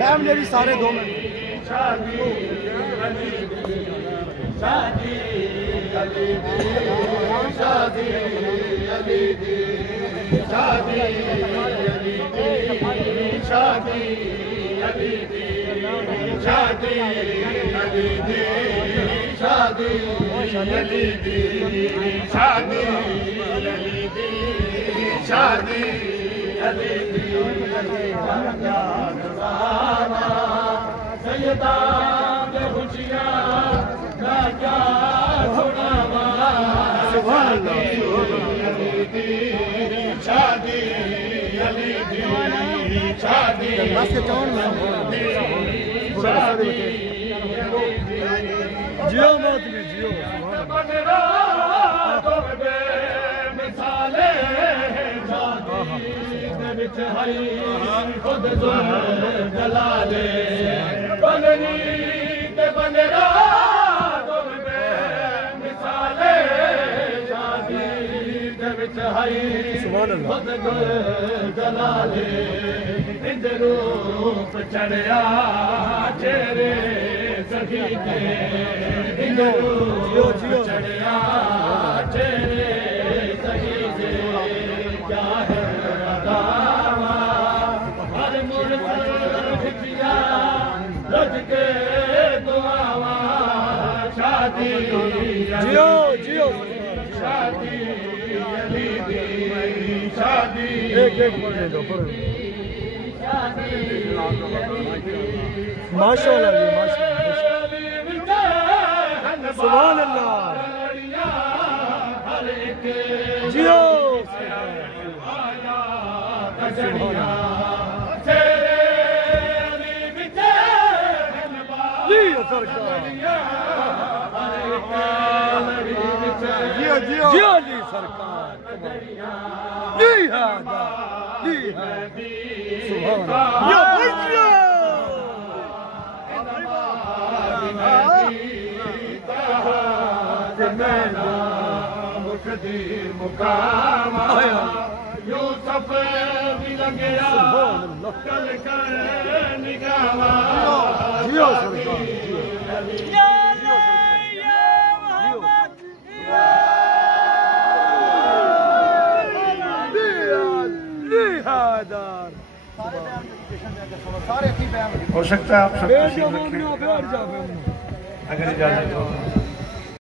ma'am मेरी सारे 2 minute शादी शादी अली शादी अली शादी अली शादी अली शादी अली शादी अली शादी शादी अली सैयदा के खुशियां ना क्या सुनावा सुभान अल्लाह शादी अली शादी बस के कौन में जियो मौत भी जियो मिसाले खुद जलाले बननी ते बनरा मिसाले शादी दे विच हई खुद जलाले इंद रूप चढ़िया चेहरे सखी के इंद रूप चढ़िया चेहरे सखी के क्या है अदावा हर मुर्द खुशिया लज के दुआवा शादी जियो जियो शादी अली दी शादी एक पढ़ने दो माशाअल्लाह जी माशाअल्लाह सुभान अल्लाह जियो जियो जियो जियो जी सरकार जी हादा जी सुभान अल्लाह यो जियो मुकाम यूसुफ भी लगया कल कर निगावा जियो सरकार हो सकता है आप सब अगर इजाजत हो